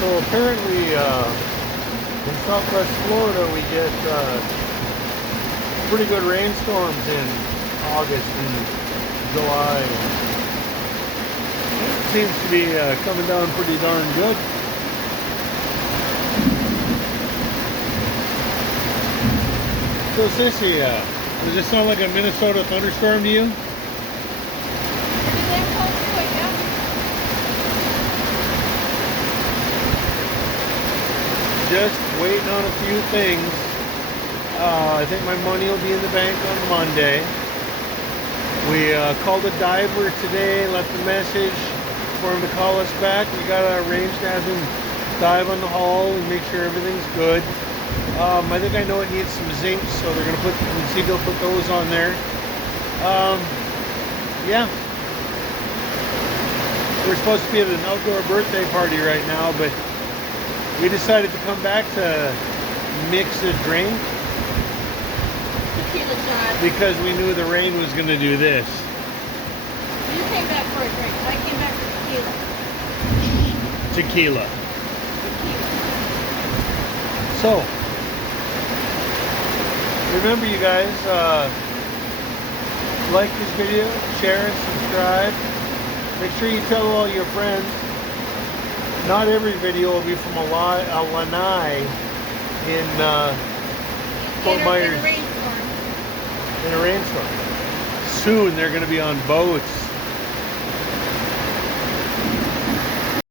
So apparently in Southwest Florida we get pretty good rainstorms in August and July. It seems to be coming down pretty darn good. So Sissy, does this sound like a Minnesota thunderstorm to you? Just waiting on a few things. I think my money will be in the bank on Monday. We called a diver today, left a message for him to call us back. We got arranged to have him dive on the hull and make sure everything's good. I think I know it needs some zinc, so they're going to see if they'll put those on there. Yeah. We're supposed to be at an outdoor birthday party right now, but we decided to come back to mix a drink Tequila shot. because we knew the rain was going to do this. You came back for a drink. I came back for Tequila. tequila. So, remember you guys, like this video, share and subscribe. Make sure you tell all your friends. Not every video will be from a lanai in Fort Myers In a rainstorm. in a rainstorm. Soon they're going to be on boats.